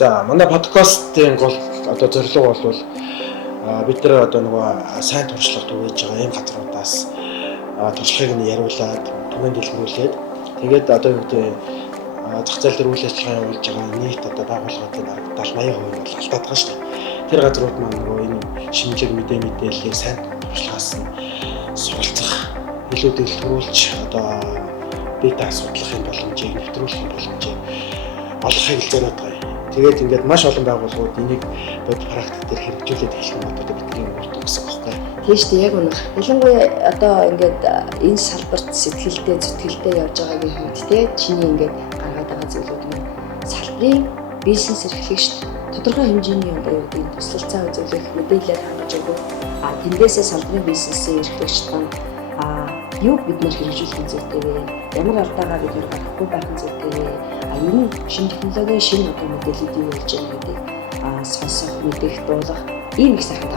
За манай подкастын гол одоо зорилго бол бид нар одоо нөгөө сайн туршлага түгээж байгаа ийм газруудаас туршлагыг нь яриулаад түгээн дэлгэрүүлээд тэгээд одоо юу гэдэг зах зээл дээр үйл ажиллагаа явуулж байгаа нийт одоо байгууллагын 70-80% нь бол алдаад байгаа шүү дээ. Тэр газрууд маань нөгөө энэ шинжлэх мэдээллийг сайн туршлагаас нь суралцах, илүү дэлгэрүүлж одоо бие даах судлахын боломжийг нэвтрүүлэх боломжийг олохыг зориод байгаа. Тэгээд ингээд маш олон байгууллагууд энийг бод практик дээр хэрэгжүүлээд эхлэх нь одоо бидний урд гэсэн багхгүй. Тийм шүү дээ, яг үнэ. Ялангуяа одоо ингээд энэ салбарт сэтгэлдээ зүтгэлдээ явж байгаагийн хувьд те чиний ингээд гаргаад байгаа зүйлүүд нь салбарын бизнес эрхлэх шүү дээ. Тодорхой хэмжээний одоо юу гэдэг туслалцаа үзүүлэх, мэдээлэл хангаж өгөх, тэндээсээ салбарын бизнесийн эрхлэгч тань юу бид нэр хэрэгжүүлэх зүйтэй вэ? Ямар алдаагаа бид нэр гаргахгүй байх зүйтэй вэ? Ер нь шинэ технологийн шинэ одоо мэдээллүүд юу болж байгаа гэдэг сонсох, мэдэх, дуулах ийм их сайхан